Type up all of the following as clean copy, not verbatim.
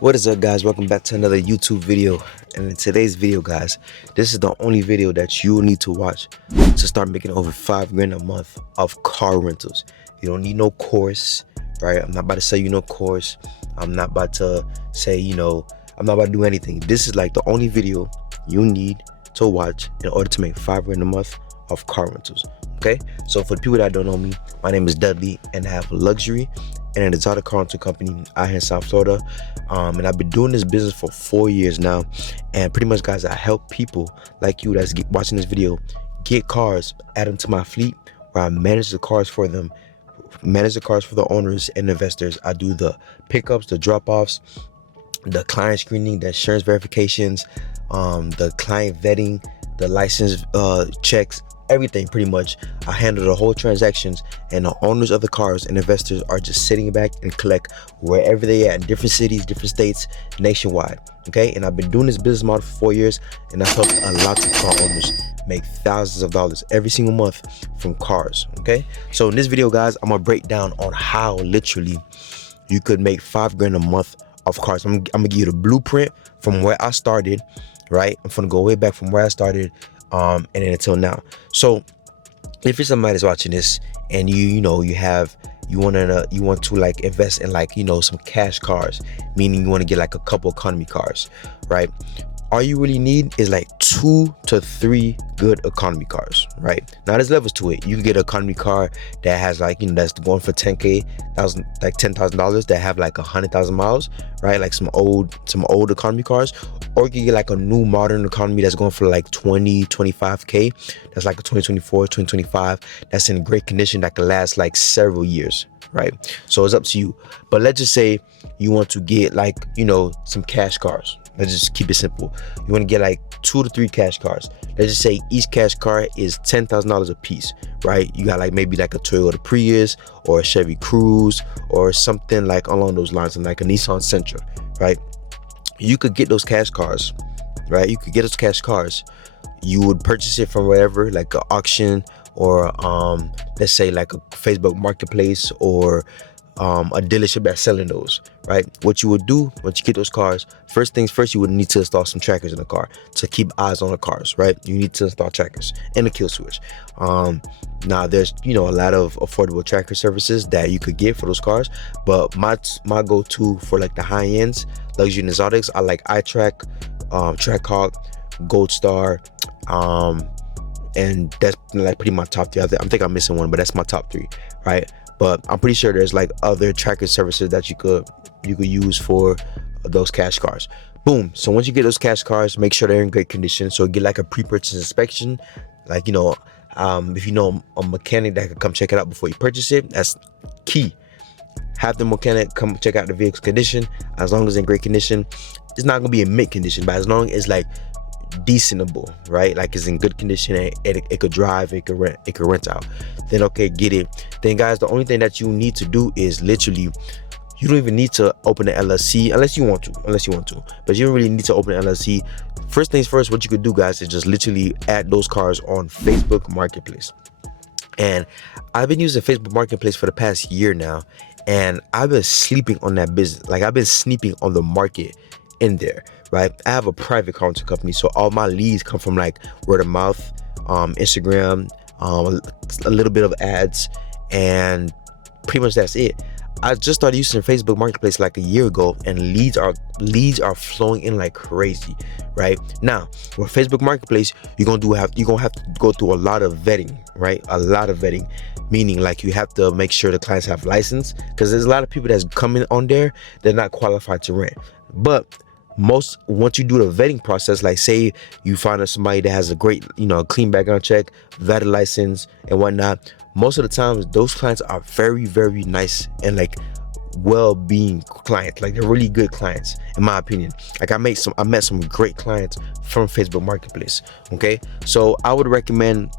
What is up, guys? Welcome back to another YouTube video. And in today's video, guys, this is the only video that you need to watch to start making over $5 grand a month of car rentals. You don't need no course, right? I'm not about to sell you no course. I'm not about to say, I'm not about to do anything. This is like the only video you need to watch in order to make $5 grand a month of car rentals. Okay, so for the people that don't know me, my name is Dudley, and I have luxury and an exotic car rental company out here in South Florida. And I've been doing this business for 4 years now. And pretty much, guys, I help people like you that's watching this video get cars, add them to my fleet, where I manage the cars for them, manage the cars for the owners and investors. I do the pickups, the drop-offs, the client screening, the insurance verifications, the client vetting, the license checks, everything. Pretty much I handle the whole transactions, and the owners of the cars and investors are just sitting back and collect wherever they at in different cities, different states, nationwide. Okay, and I've been doing this business model for 4 years, and I've helped a lot of car owners make thousands of dollars every single month from cars. Okay, so in this video, guys, I'm gonna break down on how literally you could make $5 grand a month of cars. I'm gonna give you the blueprint from where I started, right? I'm gonna go way back from where I started and then until now. So if you're somebody that's watching this and you want to like invest in like some cash cars, meaning you want to get like a couple economy cars, right? All you really need is like 2 to 3 good economy cars, right? Now there's levels to it. You can get an economy car that has like that's going for $10,000 that have like 100,000 miles, right? Like some old economy cars. Or you can get like a new modern economy that's going for like 25K. That's like a 2024, 2025. That's in great condition that can last like several years, right? So it's up to you. But let's just say you want to get like some cash cars. Let's just keep it simple. You want to get like 2 to 3 cash cars. Let's just say each cash car is $10,000 a piece, right? You got like maybe like a Toyota Prius or a Chevy Cruze or something like along those lines, and like a Nissan Sentra, right? You could get those cash cars, right? You could get those cash cars. You would purchase it from wherever, like an auction or let's say like a Facebook Marketplace or a dealership that's selling those, right? What you would do once you get those cars, first things first, you would need to install some trackers in the car to keep eyes on the cars, right? You need to install trackers and a kill switch. Now there's a lot of affordable tracker services that you could get for those cars, but my go-to for like the high ends, luxury and exotics, I like iTrack, Trackhawk, Gold Star, and that's like pretty much top 3. I think I'm missing one, but that's my top 3, right? But I'm pretty sure there's like other tracker services that you could use for those cash cars. Boom. So once you get those cash cars, make sure they're in great condition. So get like a pre-purchase inspection. Like if you know a mechanic that could come check it out before you purchase it, that's key. Have the mechanic come check out the vehicle's condition. As long as it's in great condition, it's not gonna be in mint condition, but as long as it's like decentable, right? Like it's in good condition and it could drive, it could rent out, then okay, get it. Then guys, the only thing that you need to do is literally, you don't even need to open an LLC unless you want to, but you don't really need to open an LLC. First things first, what you could do, guys, is just literally add those cars on Facebook Marketplace. And I've been using Facebook Marketplace for the past year now, and I've been sleeping on that business. Like I've been sleeping on the market in there, right? I have a private car rental company, so all my leads come from like word of mouth, Instagram, a little bit of ads, and pretty much that's it. I just started using Facebook Marketplace like a year ago, and leads are flowing in like crazy, right? Now with Facebook Marketplace, you're gonna have to go through a lot of vetting, right? A lot of vetting, meaning like you have to make sure the clients have license, because there's a lot of people that's coming on there, they're not qualified to rent. But once you do the vetting process, like say you find somebody that has a great clean background check, vetted license and whatnot, most of the times those clients are very, very nice and like well-being clients. Like they're really good clients in my opinion. Like I met some great clients from Facebook Marketplace. Okay, so I would recommend,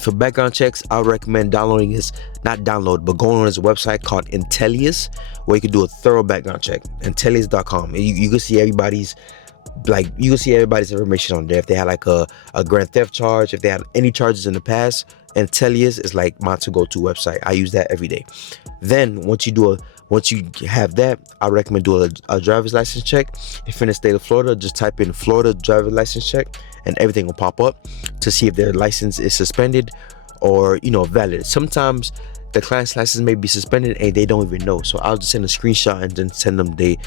for background checks, I would recommend downloading his, not download, but going on his website called Intellius, where you can do a thorough background check. Intellius.com. You can see everybody's information on there. If they had like a grand theft charge, if they had any charges in the past, Intellius is like my to-go-to website. I use that every day. Then once you do Once you have that, I recommend doing a driver's license check. If you're in the state of Florida, just type in Florida driver's license check and everything will pop up to see if their license is suspended or, you know, valid. Sometimes the client's license may be suspended and they don't even know. So I'll just send a screenshot and then send them that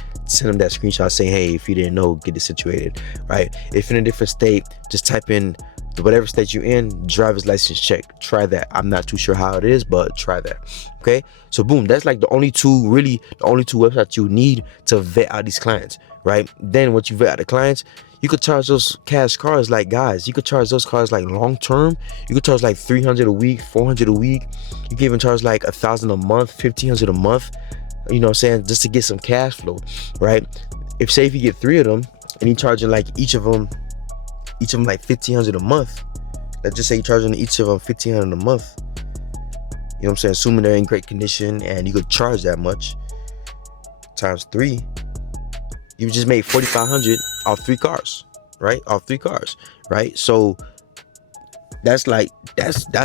screenshot saying, hey, if you didn't know, get it situated, right? If in a different state, just type in whatever state you're in, driver's license check. Try that. I'm not too sure how it is, but try that. Okay, so boom, that's like the only two websites you need to vet out these clients, right? Then once you vet out the clients, you could charge those cash cars like, guys, you could charge those cars like long term. You could charge like $300 a week, $400 a week. You can even charge like $1,000 a month, $1,500 a month, you know what I'm saying, just to get some cash flow, right? If you get 3 of them and you're charging like each of them like $1,500 a month, let's just say you're charging each of them $1,500 a month, you know what I'm saying, assuming they're in great condition and you could charge that much times 3, you just made $4,500 off 3 cars, right? Off 3 cars, right? So that's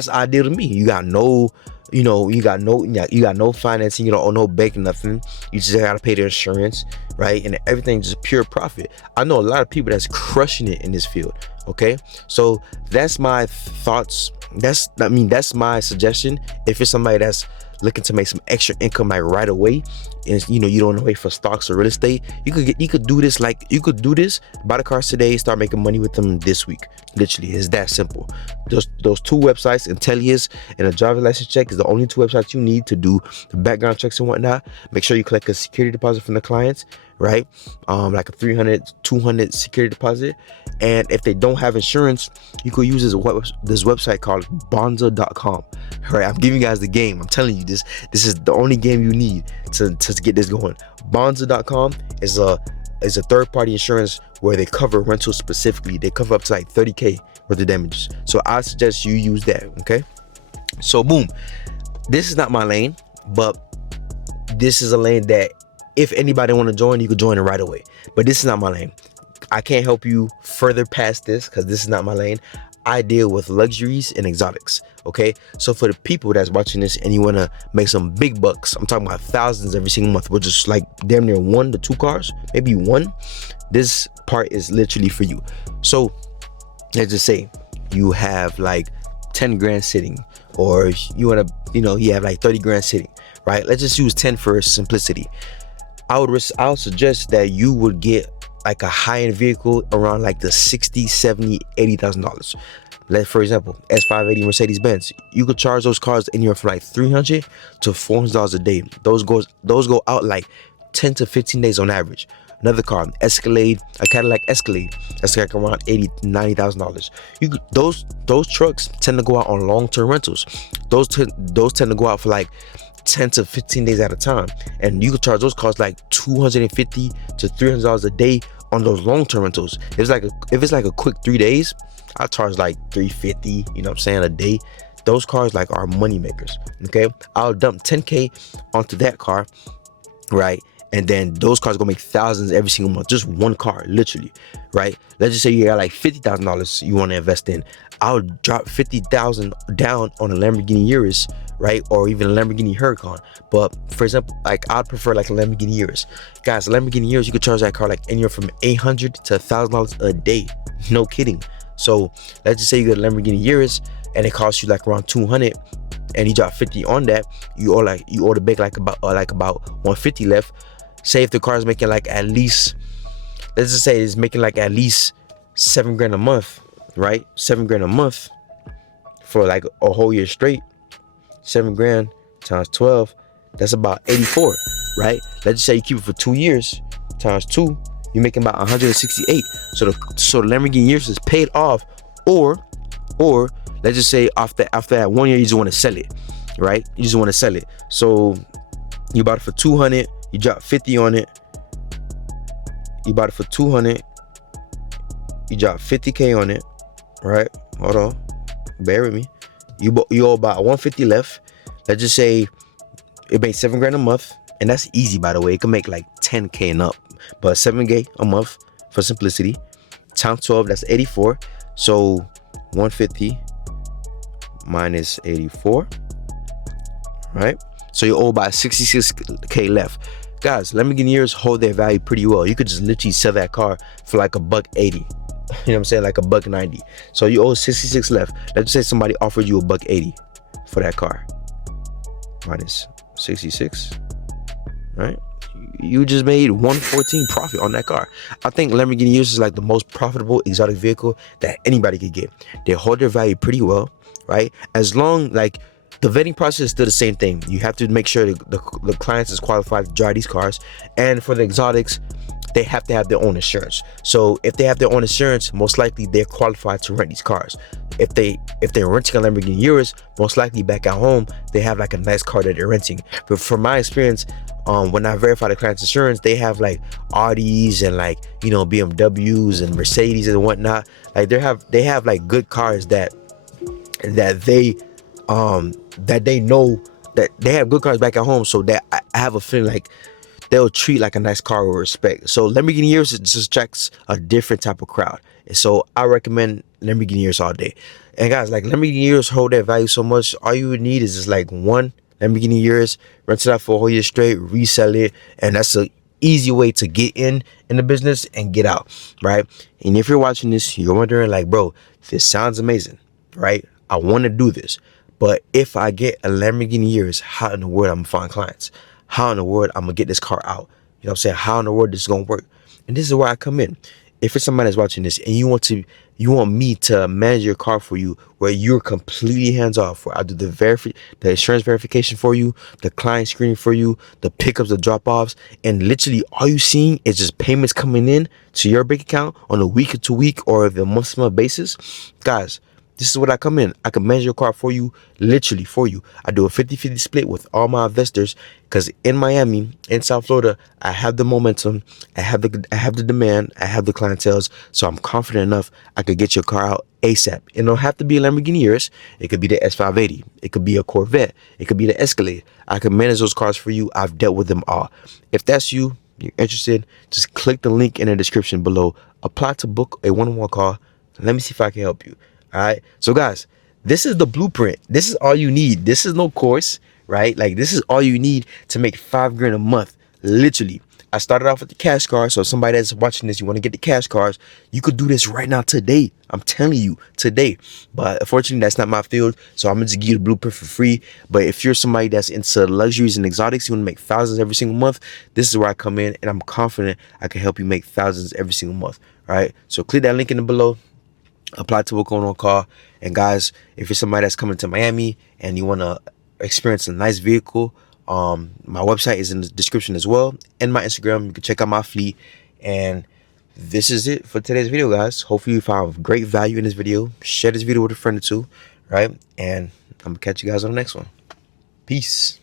ideal to me. You got no, you got no financing, you don't owe no bank, nothing. You just gotta pay the insurance, right? And everything just pure profit. I know a lot of people that's crushing it in this field. Okay, so that's my thoughts. That's my suggestion. If it's somebody that's looking to make some extra income like right away, and you don't wait for stocks or real estate, you could do this, buy the cars today, start making money with them this week. Literally, it's that simple. Those 2 websites, Intellius and a driver's license check, is the only 2 websites you need to do the background checks and whatnot. Make sure you collect a security deposit from the clients, right? Like a $300, $200 security deposit. And if they don't have insurance, you could use this website called Bonza.com. All right, I'm giving you guys the game. I'm telling you, this is the only game you need to get this going. Bonza.com is a third-party insurance where they cover rentals specifically. They cover up to like $30K worth of damages. So I suggest you use that. Okay. So boom, this is not my lane, but this is a lane that if anybody want to join, you could join it right away. But this is not my lane. I can't help you further past this because this is not my lane. I deal with luxuries and exotics. Okay, so for the people that's watching this and you want to make some big bucks, I'm talking about thousands every single month, which is like damn near 1 to 2 cars, maybe 1. This part is literally for you. So let's just say you have like 10 grand sitting, or you want to, you have like 30 grand sitting, right? Let's just use 10 for simplicity. I would suggest that you would get like a high-end vehicle around like the $60,000, $70,000, $80,000. Like for example, S580 Mercedes-Benz. You could charge those cars anywhere from like $300 to $400 a day. Those go out like 10 to 15 days on average. Another car, Escalade, a Cadillac Escalade, that's like around $80,000, $90,000. Those trucks tend to go out on long-term rentals. Those tend to go out for like 10 to 15 days at a time, and you could charge those cars like $250 to $300 a day on those long-term rentals. If it's like a quick 3 days, I charge like $350, a day. Those cars like are money makers. Okay, I'll dump 10K onto that car, right? And then those cars gonna make thousands every single month. Just one car, literally, right? Let's just say you got like $50,000 you want to invest in. I'll drop $50,000 down on a Lamborghini Urus, right? Or even a Lamborghini Huracan. But for example, like I'd prefer like a Lamborghini Urus. Guys, a Lamborghini Urus, you could charge that car like anywhere from $800 to $1,000 a day. No kidding. So let's just say you get a Lamborghini Urus and it costs you like around $200, and you drop 50 on that. You owe the bank like about 150 left. Say if the car is making like at least, let's just say it's making like at least $7 grand a month, right? $7 grand a month for like a whole year straight. 7 grand times 12, that's about 84, right? Let's just say you keep it for 2 years times 2, you're making about 168. So the Lamborghini Urus is paid off, or let's just say after that 1 year you just want to sell it, right? You just want to sell it. So you bought it for 200. You drop 50 on it. You bought it for 200. You drop 50K on it, right? Hold on, bear with me. You owe about 150 left. Let's just say it makes 7 grand a month, and that's easy, by the way. It can make like 10K and up, but 7K a month for simplicity. Times 12, that's 84. So 150 minus 84, right? So you owe about 66K left. Guys, Lamborghini years hold their value pretty well. You could just literally sell that car for like $180. You know what I'm saying? Like $190. So you owe 66 left. Let's say somebody offered you $180 for that car. Minus 66, right? You just made 114 profit on that car. I think Lamborghini years is like the most profitable exotic vehicle that anybody could get. They hold their value pretty well, right? As long, like, the vetting process is still the same thing. You have to make sure the clients is qualified to drive these cars. And for the exotics, they have to have their own insurance. So if they have their own insurance, most likely they're qualified to rent these cars. If they're renting a Lamborghini Urus, most likely back at home they have like a nice car that they're renting. But from my experience, when I verify the client's insurance, they have like Audis and like, you know, BMWs and Mercedes and whatnot. Like they have like good cars that they know that they have good cars back at home. So that I have a feeling like they'll treat like a nice car with respect. So Lamborghini Urus just attracts a different type of crowd. And so I recommend Lamborghini Urus all day. And guys, like, Lamborghini Urus hold their value so much. All you would need is just like one Lamborghini Urus, rent it out for a whole year straight, resell it, and that's an easy way to get in the business and get out, right? And if you're watching this, you're wondering like, bro, this sounds amazing, right? I want to do this, but if I get a Lamborghini Urus, how in the world I'm gonna find clients? How in the world I'm gonna get this car out? You know what I'm saying? How in the world this is gonna work? And this is where I come in. If it's somebody that's watching this and you want me to manage your car for you, where you're completely hands off, where I do the insurance verification for you, the client screening for you, the pickups, the drop offs, and literally all you seeing is just payments coming in to your bank account on a week to week or the month to month basis, guys. This is what I come in. I can manage your car for you, literally for you. I do a 50-50 split with all my investors because in Miami, in South Florida, I have the momentum, I have the demand, I have the clientele, so I'm confident enough I could get your car out ASAP. It don't have to be a Lamborghini Urus. It could be the S580. It could be a Corvette. It could be the Escalade. I can manage those cars for you. I've dealt with them all. If that's you, you're interested, just click the link in the description below. Apply to book a one-on-one call. Let me see if I can help you. All right. So guys, this is the blueprint. This is all you need. This is no course, right? Like, this is all you need to make $5 grand a month. Literally. I started off with the cash car. So if somebody that's watching this, you want to get the cash cars, you could do this right now today. I'm telling you, today. But unfortunately, that's not my field. So I'm going to give you the blueprint for free. But if you're somebody that's into luxuries and exotics, you want to make thousands every single month, this is where I come in. And I'm confident I can help you make thousands every single month. All right. So click that link in the below. Apply to book on call. And guys, if you're somebody that's coming to Miami and you want to experience a nice vehicle, my website is in the description as well, and my Instagram. You can check out my fleet. And this is it for today's video, guys. Hopefully you found great value in this video. Share this video with a friend or two, right? And I'm gonna catch you guys on the next one. Peace.